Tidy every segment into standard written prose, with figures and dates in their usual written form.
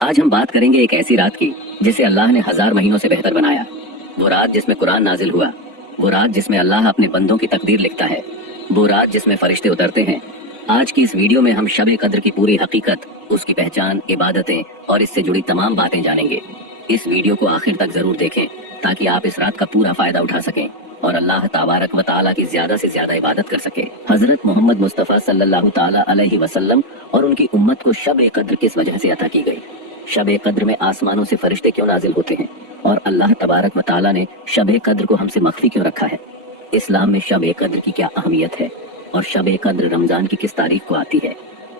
आज हम बात करेंगे एक ऐसी रात की जिसे अल्लाह ने 1000 महीनों से बेहतर बनाया। वो रात जिसमें कुरान नाजिल हुआ, वो रात जिसमें अल्लाह अपने बंदों की तकदीर लिखता है, वो रात जिसमें फरिश्ते उतरते हैं। आज की इस वीडियो में हम शब कद्र की पूरी हकीकत, उसकी पहचान, इबादतें और इससे जुड़ी तमाम बातें जानेंगे। इस वीडियो को आखिर तक जरूर देखें ताकि आप इस रात का पूरा फायदा उठा सकें और अल्लाह तबारक व तआला की ज्यादा से ज्यादा इबादत कर सके। हजरत मोहम्मद मुस्तफ़ा सल्लल्लाहु ताला अलैहि वसल्लम और उनकी उम्मत को शब कद्र किस वजह से अता की गई? शब कद्र में आसमानों से फरिश्ते क्यों नाजिल होते हैं और अल्लाह तबारक व तआला ने शब कद्र को हमसे मख्फी क्यों रखा है? इस्लाम में शब कद्र की क्या अहमियत है और शब कद्र रमजान की किस तारीख को आती है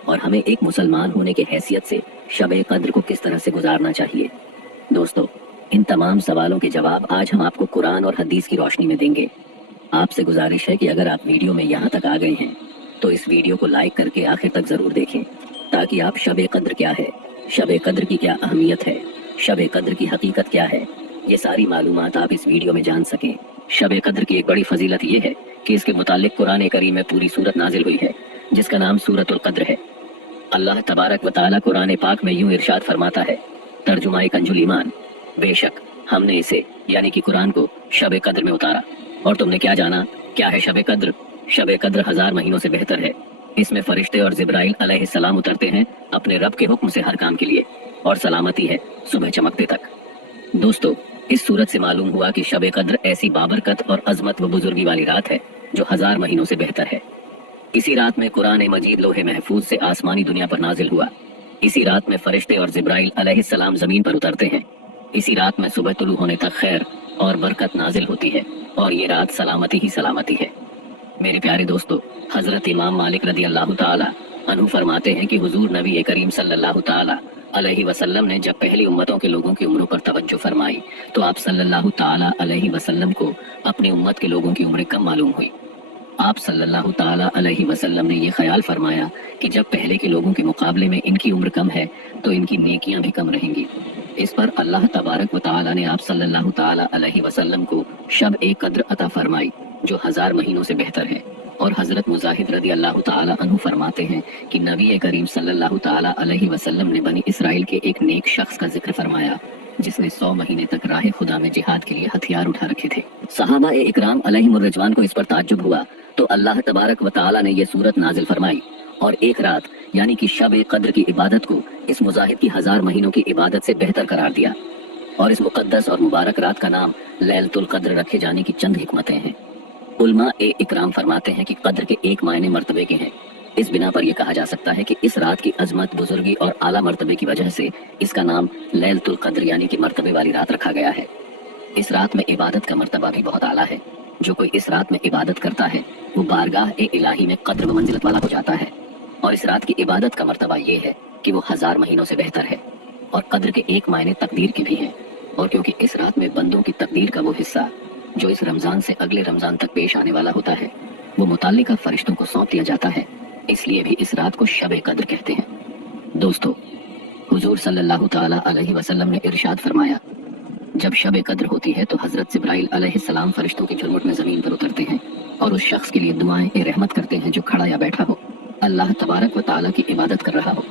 और हमें एक मुसलमान होने की हैसियत से शब कद्र को किस तरह से गुजारना चाहिए? दोस्तों, इन तमाम सवालों के जवाब आज हम आपको कुरान और हदीस की रोशनी में देंगे। आपसे गुजारिश है कि अगर आप वीडियो में यहाँ तक आ गए हैं तो इस वीडियो को लाइक करके आखिर तक जरूर देखें ताकि आप शब कद्र क्या है, शब कद्र की क्या अहमियत है, शब कद्र की हकीकत क्या है, ये सारी मालूमात आप इस वीडियो में जान सकें। शब कद्र की एक बड़ी फजीलत ये है कि इसके मुतालिक कुरान करीम में पूरी सूरत नाजिल हुई है जिसका नाम सूरतुल कद्र है। अल्लाह तबारक व तआला कुरान पाक में यूं इरशाद फरमाता है, तर्जुमाए कंजुल ईमान, बेशक हमने इसे यानी कि कुरान को शब कद्र में उतारा। और तुमने क्या जाना, क्या है शब कद्र? शब कद्र 1000 महीनों से बेहतर है। इसमें फरिश्ते और जिब्राइल अलैहिस्सलाम उतरते हैं अपने रब के हुक्म से हर काम के लिए और सलामती है सुबह चमकते तक। दोस्तों, इस सूरत से मालूम हुआ कि शब कद्र ऐसी बाबरकत और अजमत व बुजुर्गी वाली रात है जो 1000 महीनों से बेहतर है। इसी रात में कुरान मजीद लोहे महफूज से आसमानी दुनिया पर नाजिल हुआ। इसी रात में फरिश्ते और जिब्राइल अलैहिस्सलाम जमीन पर उतरते हैं। इसी रात में सुबह तुलू होने तक खैर और बरकत नाजिल होती है और ये रात सलामती ही सलामती है। मेरे प्यारे दोस्तों, हजरत इमाम मालिक रदी अल्लाह ताला अन्हु फरमाते हैं कि हुजूर नबी करीम सल्लल्लाहु ताला अलैहि वसल्लम ने जब पहली उम्मतों के लोगों की उम्रों पर तवज्जो फरमाई तो आप सल्लल्लाहु ताला अलैहि वसल्लम को अपनी उम्मत के लोगों की उम्रें कम मालूम हुई। आप सल्लल्लाहु ताला अलैहि वसल्लम ने ये ख्याल फरमाया कि जब पहले के लोगों के मुकाबले में इनकी उम्र कम है तो इनकी नेकियां भी कम रहेंगी। इस पर अल्लाह तबारक व तआला ने आप सल्लल्लाहु ताला अलैहि वसल्लम को शब कद्र अता फरमाई जो 1000 महीनों से बेहतर है। और हजरत मुजाहिद रदी अल्लाह ताला अन्हु फरमाते हैं कि नबी करीम सल्लल्लाहु ताला अलैहि वसल्लम ने बनी इसराइल के एक नेक शख्स का जिक्र फरमाया जिसने 100 महीने तक राह खुदा में जिहाद के लिए हथियार उठा रखे थे। सहाबा इकराम अलैहिमुर रिजवान को इस पर ताज्जुब हुआ तो अल्लाह तबारक व तआला ने यह सूरत नाजिल फरमाई और एक रात यानी कि शब कद्र की इबादत को इस मुजाहिद की 1000 महीनों की इबादत से बेहतर करार दिया। और इस मुकद्दस और मुबारक रात का नाम लैलतुल कद्र रखे जाने की चंद हिकमतें हैं। उलमा इकराम फरमाते हैं कि कद्र के एक मायने मर्तबे के हैं। इस बिना पर यह कहा जा सकता है कि इस रात की अजमत, बुजुर्गी और आला मर्तबे की वजह से इसका नाम लैलतुल कद्र यानी कि मर्तबे वाली रात रखा गया है। इस रात में इबादत का मर्तबा भी बहुत आला है। जो कोई इस रात में इबादत करता है वो बारगाह इलाही में कद्र व मंजिलत वाला हो जाता है। और इस रात की इबादत का मर्तबा ये है कि वो 1000 महीनों से बेहतर है। और कद्र के एक मायने तकदीर के भी हैं। और क्योंकि इस रात में बंदों की तकदीर का वो हिस्सा जो इस रमजान से अगले रमजान तक पेश आने वाला होता है वो मुताल्लिका फरिश्तों को सौंप दिया जाता है, इसलिए भी इस रात को शब कद्र कहते हैं। दोस्तों, हुजूर सल्लल्लाहु ताला अलैहि वसल्लम ने इरशाद फरमाया, जब शब कद्र होती है तो हजरत जिब्राइल अलैहिस्सलाम फरिश्तों की झुरमुट में जमीन पर उतरते हैं और उस शख्स के लिए दुआएं रहमत करते हैं जो खड़ा या बैठा हो, अल्लाह तबारक व तआला की इबादत कर रहा हो।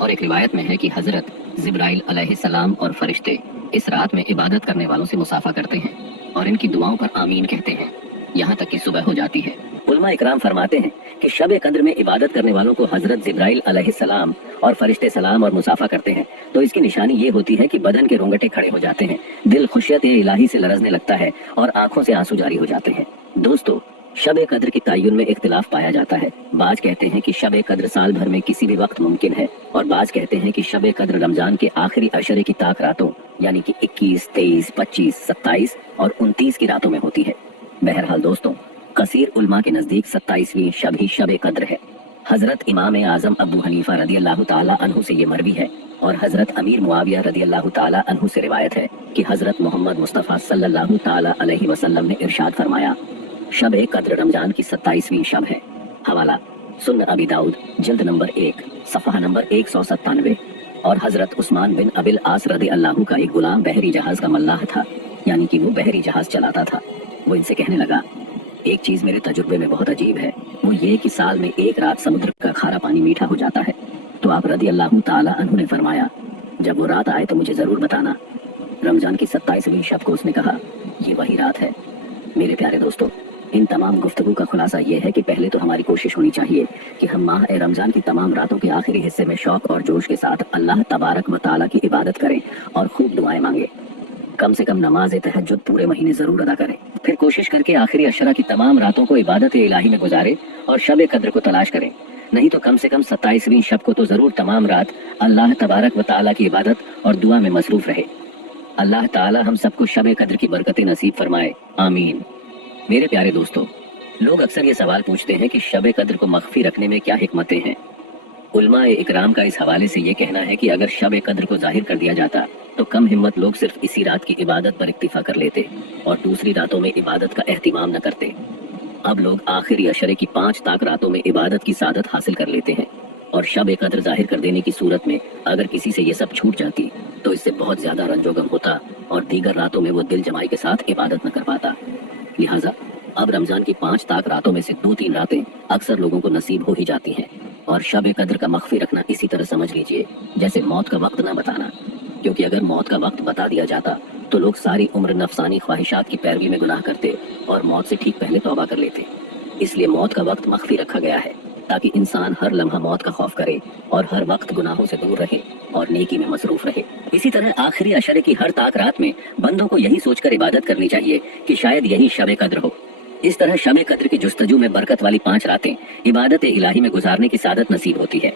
और एक रिवायत में है कि हजरत जिब्राइल अलैहिस्सलाम और फरिश्ते इस रात में इबादत करने वालों से मुसाफा करते हैं और इनकी दुआओं पर आमीन कहते हैं यहाँ तक कि सुबह हो जाती है। उलमा इकराम फरमाते हैं कि शब कद्र में इबादत करने वालों को हजरत जिब्राइल अलैहिस्सलाम और फरिश्ते सलाम और मुसाफा करते हैं तो इसकी निशानी ये होती है कि बदन के रोंगटे खड़े हो जाते हैं, दिल खुशियत इलाही से लरजने लगता है और आंखों से आंसू जारी हो जाते हैं। दोस्तों, शब कद्र की तय्युन में इख्तिलाफ पाया जाता है। बाज कहते हैं कि शब कद्र साल भर में किसी भी वक्त मुमकिन है और बाज कहते हैं कि शब कद्र रमजान के आखिरी अशरे की ताक रातों यानी कि 21, 23, 25, 27 और 29 की रातों में होती है। बहरहाल दोस्तों, कसीर उलमा के नजदीक 27वीं शब ही शब कद्र है। हजरत इमाम आजम अबू हनीफा रदी अल्लाह ताला अन्हु से ये मरवी है और हजरत अमीर मुआविया रदी अल्लाह ताला अन्हु से रिवायत है कि हजरत मोहम्मद मुस्तफ़ा सल्लल्लाहु ताला अलैहि वसल्लम ने इरशाद फरमाया, शब कद्र रमजान की 27वीं शब है। हवाला सुन्न अबी दाऊद जिल्द नंबर 1 सफ़हा नंबर 197। और हजरत उस्मान बिन अबिल आस रदी अल्लाह का एक गुलाम बहरी जहाज का मल्लाह था, यानी कि वो बहरी जहाज चलाता था। वो इनसे कहने लगा, एक चीज मेरे तजुर्बे में बहुत अजीब है, वो ये कि साल में एक रात समुद्र का खारा पानी मीठा हो जाता है। तो आप रदी अल्लाह ताला अन्हु ने फरमाया, जब वो रात आए तो मुझे जरूर बताना। रमजान की 27वीं शब को उसने कहा, ये वही रात है। मेरे प्यारे दोस्तों, इन तमाम गुफ्तगू का खुलासा ये है कि पहले तो हमारी कोशिश होनी चाहिए कि हम माह रमजान की तमाम रातों के आखिरी हिस्से में शौक और जोश के साथ अल्लाह तबारक व ताला की इबादत करें और खूब दुआएं मांगे। कम से कम नमाज तहज्जुद पूरे महीने जरूर अदा करें। फिर कोशिश करके आखिरी अशरा की तमाम रातों को इबादत इलाही में गुजारे और शब कद्र को तलाश करें। नहीं तो कम से कम 27वीं शब को तो जरूर तमाम रात अल्लाह तबारक व ताला की इबादत और दुआ में मसरूफ रहे। अल्लाह ताला हम सबको शब कद्र की बरकतें नसीब फरमाए, आमीन। मेरे प्यारे दोस्तों, लोग अक्सर ये सवाल पूछते हैं कि शब कद्र को मख्फी रखने में क्या हिकमतें हैं। उलमाए इकराम का इस हवाले से ये कहना है कि अगर शब कद्र को जाहिर कर दिया जाता तो कम हिम्मत लोग सिर्फ इसी रात की इबादत पर इक्तिफा कर लेते और दूसरी रातों में इबादत का एहतिमाम न करते। अब लोग आखिरी अशरे की 5 ताक रातों में इबादत की सादत हासिल कर लेते हैं और शब कद्र जाहिर कर देने की सूरत में अगर किसी से ये सब छूट जाती तो इससे बहुत ज्यादा रंजोगम होता और दीगर रातों में वो दिल जमाई के साथ इबादत न कर पाता। लिहाजा अब रमजान की 5 ताक रातों में से 2-3 रातें अक्सर लोगों को नसीब हो ही जाती हैं और शब कद्र का मख्फी रखना इसी तरह समझ लीजिए जैसे मौत का वक्त न बताना, क्योंकि अगर मौत का वक्त बता दिया जाता तो लोग सारी उम्र नफसानी ख्वाहिशात की पैरवी में गुनाह करते और मौत से ठीक पहले तौबा कर लेते। इसलिए मौत का वक्त मख्फी रखा गया है ताकि इंसान हर लम्हा मौत का खौफ करे और हर वक्त गुनाहों से दूर रहे और नेकी में मसरूफ रहे। इसी तरह आखिरी अशरे की हर ताक रात में बंदों को यही सोचकर इबादत करनी चाहिए कि शायद यही शब कद्र हो। इस तरह शब कद्र की जुस्तजू में बरकत वाली 5 रातें इबादत इलाही में गुजारने की सादत नसीब होती है।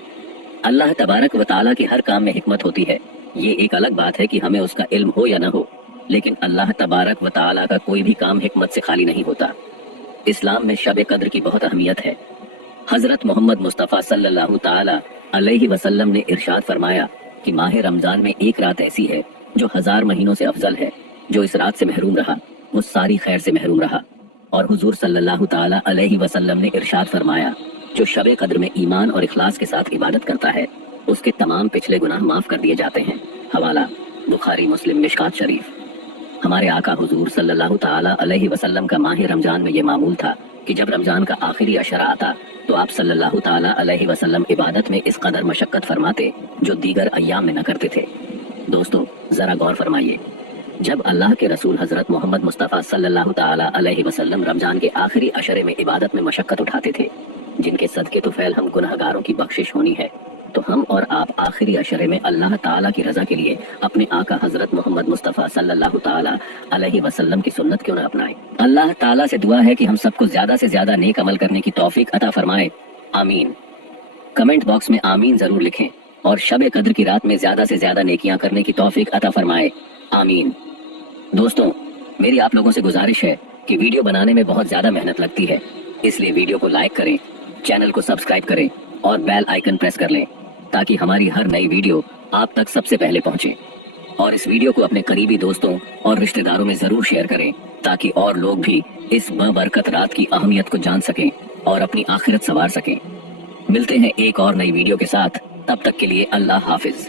अल्लाह तबारक व ताला के हर काम में हिकमत होती है। ये एक अलग बात है कि हमें उसका इल्म हो या न हो, लेकिन अल्लाह तबारक व ताला का कोई भी काम हिकमत से खाली नहीं होता। इस्लाम में शब कद्र की बहुत अहमियत है। हजरत मोहम्मद मुस्तफ़ा सल्लल्लाहु ताला अलैहि वसल्लम ने इरशाद फरमाया कि माह रमजान में एक रात ऐसी है जो 1000 महीनों से अफजल है। जो इस रात से महरूम रहा वो सारी खैर से महरूम रहा। और हुजूर सल्लल्लाहु ताला अलैहि वसल्लम ने इरशाद फरमाया, जो शब कद्र में ईमान और इखलास के साथ इबादत करता है उसके तमाम पिछले गुनाह माफ कर दिए जाते हैं। हवाला बुखारी मुस्लिम मिशकात शरीफ। हमारे आका हुजूर सल्लल्लाहु ताला अलैहि वसल्लम का माह रमजान में ये मामूल था कि जब रमजान का आखिरी अशरा आता तो आप सल्लल्लाहु ताला अलैहि वसल्लम इबादत में इस कदर मशक्कत फरमाते जो दीगर अय्याम में न करते थे। दोस्तों, जरा गौर फरमाइए, जब अल्लाह के रसूल हजरत मोहम्मद मुस्तफ़ा सल्लल्लाहु ताला अलैहि वसल्लम रमजान के आखिरी अशरे में इबादत में मशक्कत उठाते थे, जिनके सदके तो फैल हम गुनहगारों की बख्शिश होनी है, तो हम और आप आखिरी अशरे में अल्लाह ताला की रजा के लिए अपने आका हजरत मोहम्मद मुस्तफ़ा सल्लल्लाहु ताला अलैहि वसल्लम की सुन्नत क्यों न अपनाएं। अल्लाह ताला से दुआ है कि हम सबको ज्यादा से ज्यादा नेक अमल करने की तौफीक अता फरमाए, आमीन। कमेंट बॉक्स में आमीन जरूर लिखें और शब कद्र की रात में ज्यादा से ज्यादा नेकियां करने की तौफीक अता फरमाए, आमीन। दोस्तों, मेरी आप लोगों से गुजारिश है कि वीडियो बनाने में बहुत ज्यादा मेहनत लगती है, इसलिए वीडियो को लाइक करें, चैनल को सब्सक्राइब करें और बेल आइकन प्रेस कर लें ताकि हमारी हर नई वीडियो आप तक सबसे पहले पहुंचे। और इस वीडियो को अपने करीबी दोस्तों और रिश्तेदारों में जरूर शेयर करें ताकि और लोग भी इस बरकत रात की अहमियत को जान सकें और अपनी आखिरत संवार सकें। मिलते हैं एक और नई वीडियो के साथ, तब तक के लिए अल्लाह हाफिज।